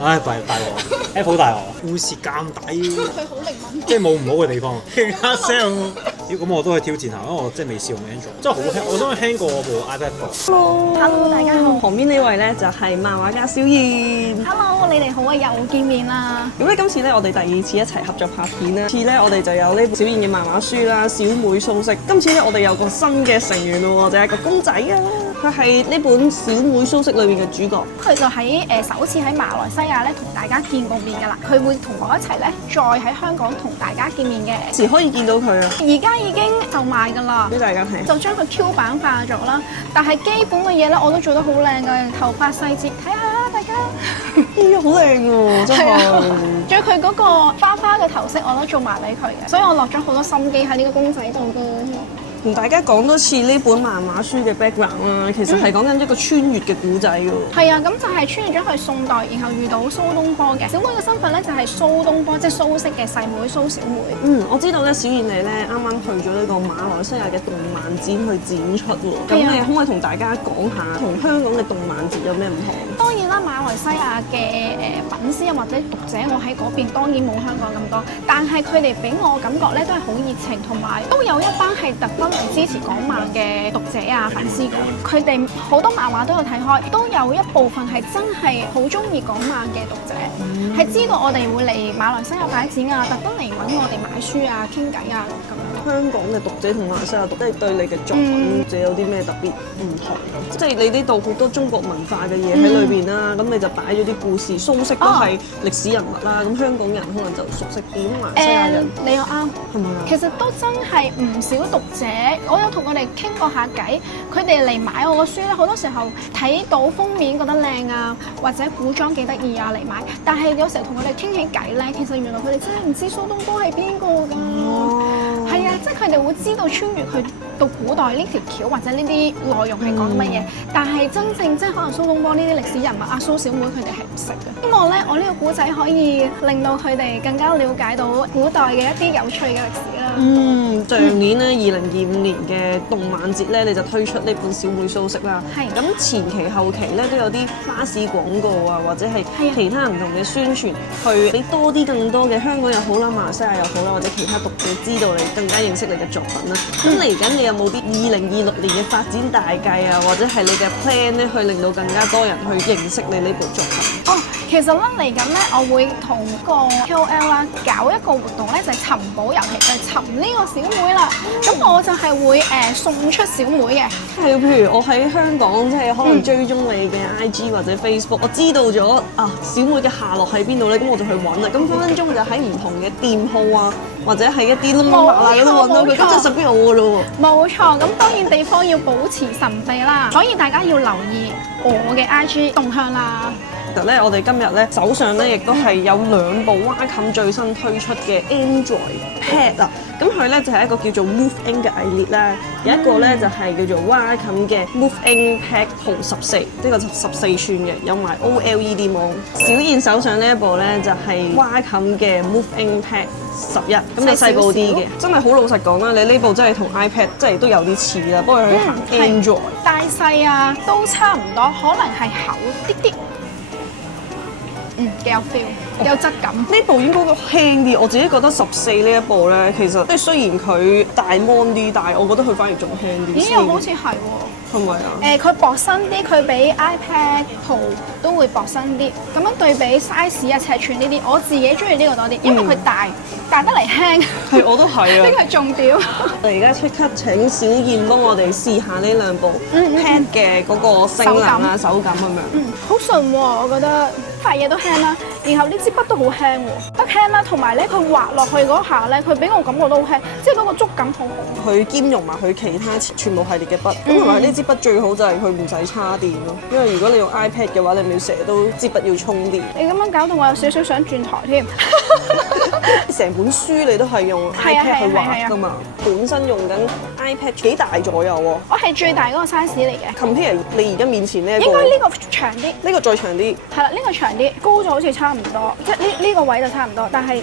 唉，大鑊 Apple 大鑊，故事監底，佢好靈敏，即係冇唔好嘅地方。加 sell， 咁我都去挑戰下，因為我真係未試過 Android，真係好輕，我都輕過部 iPad Pro。Hello， 大家好。旁邊呢位咧就係漫畫家小燕。Hello，你哋好啊，又見面啦。咁咧今次咧我哋第二次一齊合作拍片啦。次咧我哋就有呢部小燕嘅漫畫書啦，小妹蘇飾。今次咧我哋有個新嘅成員咯，就係一個公仔啊。佢係呢本小妹蘇飾裏面嘅主角。佢就喺首次喺馬來西亞咧同大家見過面㗎啦。佢會同我一齊咧再喺香港同大家見面嘅。時可以見到佢啊！而家已經售賣㗎啦，俾大家睇。就將佢 Q 版化咗啦。但係基本嘅嘢咧我都做得好靚嘅，頭髮細節睇下啦，大家。咦，好靚喎，真係。仲有佢嗰個花花嘅頭飾我都做埋俾佢嘅，所以我落咗好多心機喺呢個公仔度嘅。同大家講多次呢本漫畫書嘅 background 啦，其實係講緊一個穿越嘅古仔喎。係啊，咁就係穿越咗去宋代，然後遇到蘇東坡嘅小妹嘅身份咧，就係蘇東坡，即係蘇軾嘅細妹蘇小妹。我知道咧，小燕你咧啱啱去咗呢個馬來西亞嘅動漫展去展出喎。咁你可唔可以同大家講下同香港嘅動漫節有咩唔同？當然啦，馬來西亞嘅粉絲啊或者讀者，我喺嗰邊當然冇香港咁多，但係佢哋俾我感覺咧都係好熱情，同埋都有一班係特登嚟支持港漫嘅讀者啊粉絲㗎。佢哋好多漫畫都有睇開，都有一部分係真係好中意港漫嘅讀者，係知道我哋會嚟馬來西亞擺展啊，特登嚟揾我哋買書啊、傾偈啊咁樣。香港嘅讀者同馬來西亞讀者對你嘅作品就有啲咩特別唔同？即係你呢度好多中國文化嘅嘢喺裏邊啦，咁你就擺咗啲故事，蘇飾都係歷史人物啦。咁香港人可能就熟悉啲，馬來西亞人你又啱，係咪啊？其實都真係唔少讀者，我有同佢哋傾過下偈，佢哋嚟買我個書咧，好多時候睇到封面覺得靚啊，或者古裝幾得意啊嚟買，但係有時候同佢哋傾起偈咧，其實原來佢哋真係唔知蘇東坡係邊個㗎。係啊，即係佢哋會知道穿越去到古代呢條橋或者呢啲內容係講乜嘢，但係真正即係可能蘇東坡呢啲歷史人物啊、蘇小妹佢哋係唔識嘅。希望咧，我呢個古仔可以令到佢哋更加了解到古代嘅一啲有趣嘅歷史啦。上年咧2025年嘅動漫節咧，你就推出呢本小妹蘇飾啦。係。咁前期後期咧都有啲巴士廣告啊，或者係其他唔同嘅宣傳，去俾多啲更多嘅香港又好啦、馬來西亞又好啦，或者其他讀者知道你更加認識你嘅作品啦。咁嚟緊你有冇啲2026年嘅發展大計啊，或者係你嘅 plan 咧，去令到更加多人去認識你呢部作品？哦，其實咧嚟緊咧，我會同個 KOL 啦搞一個活動咧，就係尋寶遊戲，就係尋呢個小妹啦。咁我就係會送出小妹嘅。係，譬如我喺香港，即係可能追蹤你嘅 IG 或者 Facebook，我知道咗啊小妹嘅下落喺邊度咧，咁我就去揾啦。咁分分鐘就喺唔同嘅店鋪啊，或者係一啲窿窿罅罅嗰度揾到佢，咁就屬於我噶咯喎。冇錯，咁當然地方要保持神秘啦，所以大家要留意我嘅 IG 動向啦。其實咧，我哋今日咧手上咧亦都係有2部 Wacom 最新推出嘅 Android Pad 啊。咁佢咧就係一個叫做 Move Ink 嘅系列啦，有一個咧就係叫做 Wacom 嘅 Move Ink Pad Pro 14，呢個14寸嘅，有埋 OLED 芒。小燕手上呢一部咧就係 Wacom 嘅 Move Ink Pad 11，咁你細部啲嘅，真係好老實講啦，你呢部真係同 iPad 真係都有啲似啦，不過佢行 Android 大細啊都差唔多，可能係厚啲啲。幾有 feel， 有質感。呢部應該都輕啲，我自己覺得14呢一部咧，其實即係雖然佢大 mon 啲，但係我覺得佢反而仲輕啲。咦？又好似係喎。係咪啊？佢薄身啲，佢比 iPad Pro 都會薄身啲。咁樣對比 size 啊、尺寸呢啲，我自己中意呢個多啲，因為佢大得嚟輕。係，我都係啊。呢個係重點。我而家即刻請小燕幫我哋試下呢2部 Pad 嘅嗰個性能啊、手感咁樣。好順喎，我覺得塊嘢都輕啦，然後呢支筆都好輕喎，得輕啦，同埋咧佢畫落去嗰下咧，佢俾我感覺都好輕，即係嗰個觸感好好。佢兼容埋佢其他全部系列嘅筆，咁同埋呢支筆最好就係佢唔使叉電咯，因為如果你用 iPad 嘅話，你咪要成日都支筆要充電。你咁樣搞到我有少少想轉台添。成本書你都係用 iPad 去畫㗎嘛？本身用緊 iPad 幾大左右喎？我係最大嗰個 size 嚟嘅。compare 你而家面前呢一個，應該呢個長啲。呢個再長啲。係啦，呢個長啲，高咗好似差唔多，即係呢個位就差唔多，但係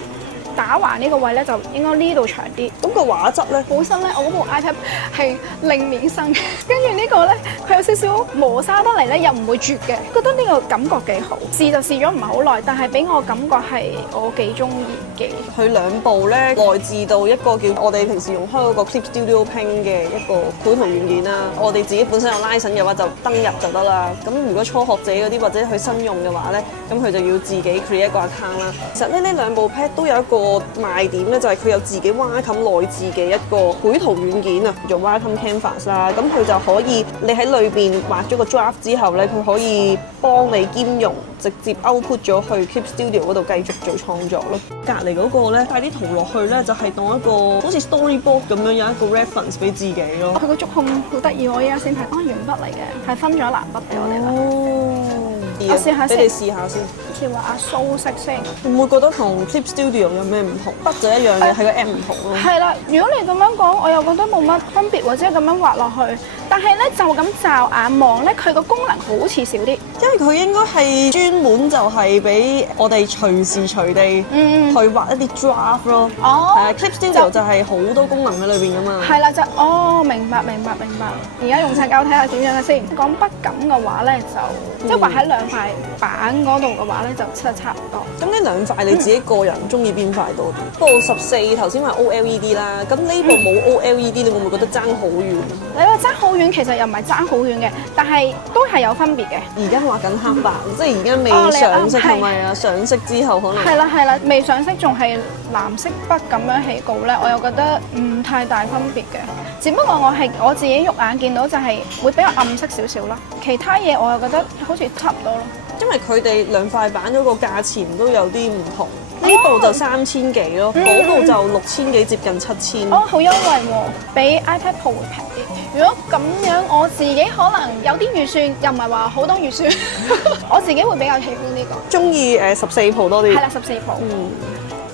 打橫呢個位咧就應該呢度長啲。咁個畫質咧，本身咧我嗰部 iPad 係令面生嘅，跟住呢個咧佢有少少磨砂得嚟咧又唔會絕嘅，覺得呢個感覺幾好。試就試咗唔係好耐，但係俾我感覺係我幾中意嘅。佢兩部咧內置到一個叫我哋平時用開嗰個 Clip Studio Paint 嘅一個繪圖軟件啦。我哋自己本身有 license 嘅話就登入就得啦。咁如果初學者嗰啲或者佢新用嘅話咧，咁佢就要自己 create 一個 account 啦。其實咧呢兩部 pad 都有一個賣點咧，就係佢有自己 Wacom 內置嘅一個繪圖軟件啊，叫做 Wacom Canvas 啦。咁佢就可以你喺裏邊畫咗個 draft 之後咧，佢可以幫你兼容，直接 output 咗去 Clip Studio 嗰度繼續做創作咯。隔離嗰個咧帶啲圖落去咧，就係當一個好似 storyboard 咁樣有一個 reference 俾自己咯。佢個觸控好得意，我依家先睇，鉛筆嚟嘅，係分咗藍筆俾我哋啦。哦，我試下先，俾你試下先。好似畫蘇色先。會唔會覺得同 Clip Studio 有咩唔同？筆就一樣嘅，係個 M 唔同咯。係啦，如果你咁樣講，我又覺得冇乜分別喎，即係咁樣畫落去。但係咧就咁驟眼望咧，佢個功能好似少啲。因為佢應該係專門就係俾我哋隨時隨地去畫一啲 draft 咯。哦，係啊，Clip Studio 就係好多功能喺裏邊噶嘛。係啦，明白。而家用擦膠睇下點樣嘅先。講筆感嘅話咧，就即係畫喺兩塊板嗰度嘅話咧，就差唔多。咁呢兩塊你自己個人中意邊塊多啲？部14頭先話 OLED 啦，咁呢部冇 OLED，你會唔會覺得爭好遠？你話爭好遠，其實又唔係爭好遠嘅，但係都係有分別嘅。而家畫緊黑白，即係而家未上色係咪啊？上色之後可能係啦，未上色仲係藍色筆咁樣起稿咧，我又覺得唔太大分別嘅。只不過我自己肉眼見到就係會比較暗色少少啦，其他嘢我又覺得好似差唔多咯。因為佢哋兩塊板嗰個價錢都有啲唔同，呢部就3000幾咯，嗰部就6000幾，接近7000。哦，好優惠喎，比 iPad Pro 會平啲。如果咁樣，我自己可能有啲預算，又唔係話好多預算，我自己會比較喜歡呢個。中意14 Pro 多啲。係啦，14 Pro。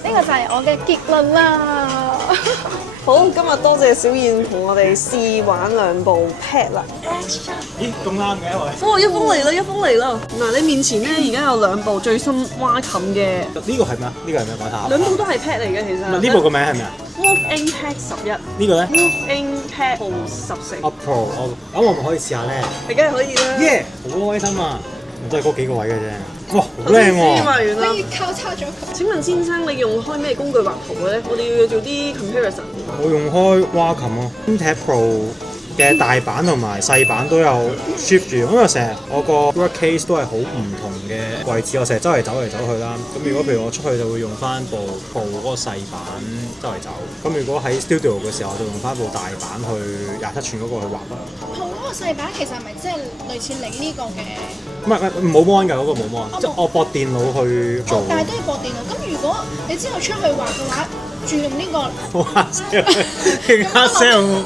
呢個就係我嘅結論啦。好，今日多謝小燕同我哋試玩兩部 pad 啦。咦，咁啱嘅哦，一封嚟啦！嗱，你面前咧而家有兩部最新Wacom嘅。呢個係咩啊？呢個係咩講下？兩部都係 pad 嚟嘅，其實。呢部個名係咩啊？ Wolf Ink Pad 11。呢個咧 Wolf Ink Pad Pro 14。啊 Pro，咁我咪可以試下咧？係梗係可以啦。耶！好開心啊！都係嗰幾個位嘅啫。哇，好靚喎！可以交叉咗佢。請問先生，你用開咩工具畫圖嘅咧？我哋要做啲 comparison。我用開 Wacom 咯，iPad Pro 嘅大版同埋細版都有 shift 住，因為成日我個 work case 都係好唔同嘅位置，我成日周圍走嚟走去啦。咁如果譬如我出去就會用翻部 Pro 嗰個細版周圍走，咁如果喺 studio 嘅時候就用翻部大版去27寸嗰個去畫咯。Pro 嗰個細版其實係咪即係類似你呢個嘅？唔係冇 mon 㗎，嗰個冇 mon，即係我駁電腦去做。但係都要駁電腦。咁如果你之後出去畫嘅話，轉用呢個。好黑 sell。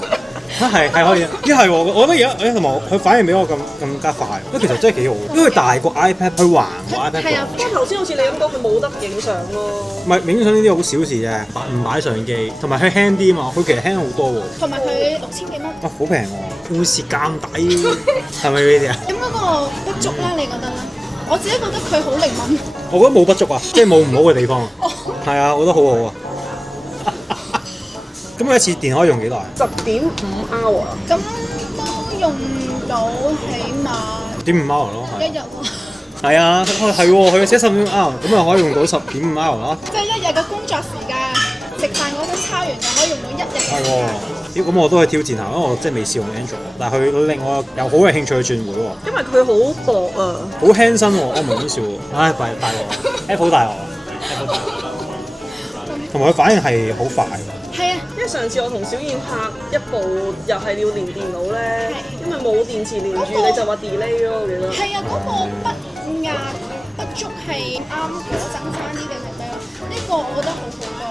係可以，一係我覺得而家同埋佢反應比我更加快，因為其實真係幾好，因為大個 iPad 去橫個 iPad。係啊，不過頭先好似你咁講，佢冇得影相咯。唔係影相呢啲好小事啫，唔擺相機，同埋佢輕啲啊嘛，佢其實輕好多喎。同埋佢6000幾蚊。哇，好平喎，會蝕咁抵，係咪呢啲啊？咁嗰個不足咧，你覺得咧？我自己覺得佢好靈敏。我覺得冇不足啊，即係冇唔好嘅地方。係啊，我覺得好好啊。咁一次電可以用幾耐？10.5 hour。咁都用到起碼10.5 hour 咯，一日喎。係啊，係喎，佢寫10.5 hour，咁啊可以用到10.5 hour 啦。即係一日嘅工作時間，食飯嗰陣抄完就可以用到一日。係喎，咁我都去挑戰下，因為我真係未試用 Android，但係佢令我有好嘅興趣去轉會喎。因為佢好薄啊，好輕身喎，我唔係講笑喎。唉，大鑊 ，Apple 大鑊 ，Apple 大鑊。同埋佢反應係好快㗎。係啊，因為上次我同小燕拍一部又係要連電腦咧，因為冇電池連住，你就話 delay 咯，我記得。係啊，嗰個筆壓不足係啱嗰陣差啲定係咩咯？呢個我覺得好好多。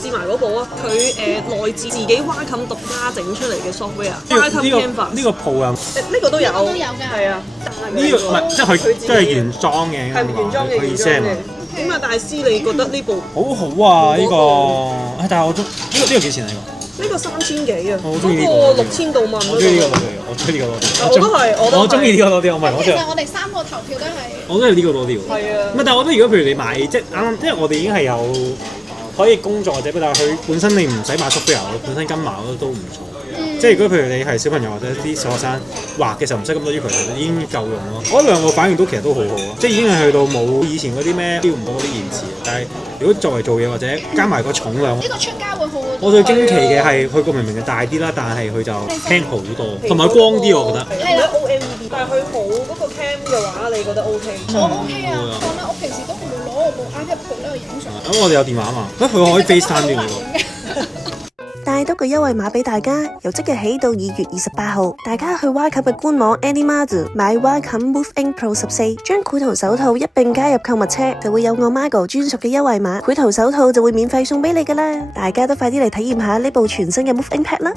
試埋嗰部啊，佢內置自己 Wacom 獨家整出嚟嘅 software，Wacom Canvas。呢個 Pro 啊，呢個都有。都有㗎。係啊，呢個唔係即係佢即係原裝嘅，係原裝嘅。點啊，大師你覺得呢部好好啊？呢個，但係我中呢個幾錢啊？呢個3000幾啊，我中意呢個6000度問。我中意呢個多啲，我中意呢個多啲。我都係，我中意呢個多啲，我唔係我其實我哋3個投票都係。我都係呢個多啲喎。係啊。唔係，但係我覺得如果譬如你買即係啱啱，因為我哋已經係有可以工作或者，但係佢本身你唔使買 software，本身跟埋都唔錯。即係如果譬如你係小朋友或者啲小學生畫嘅時候唔使咁多要求，其實已經夠用咯。嗰兩個反應都其實都好好啊，即係已經係去到冇以前嗰啲咩標唔到嗰啲延遲。但係如果作為做嘢或者加埋個重量，呢個出街會好好多。我最驚奇嘅係佢個明明係大啲啦，但係佢就輕好多，同埋光啲我覺得。係啦，OLED，但係佢冇嗰個 cam 嘅話，你覺得 OK？我 OK 啊，講啦，我平時都唔會攞我部 iPad Pro 呢度影相。咁我哋有電話嘛？佢可以 FaceTime 添喎。帶多個優惠碼俾大家，由即日起到2月28號，大家去 Y 級嘅官網 Animazu 買 Y 級 Move Ink Pro 14，將繪圖手套一並加入購物車，就會有我 Margo 專屬嘅優惠碼，繪圖手套就會免費送俾你㗎啦！大家都快啲嚟體驗下呢部全新嘅 Move Ink Pad 啦！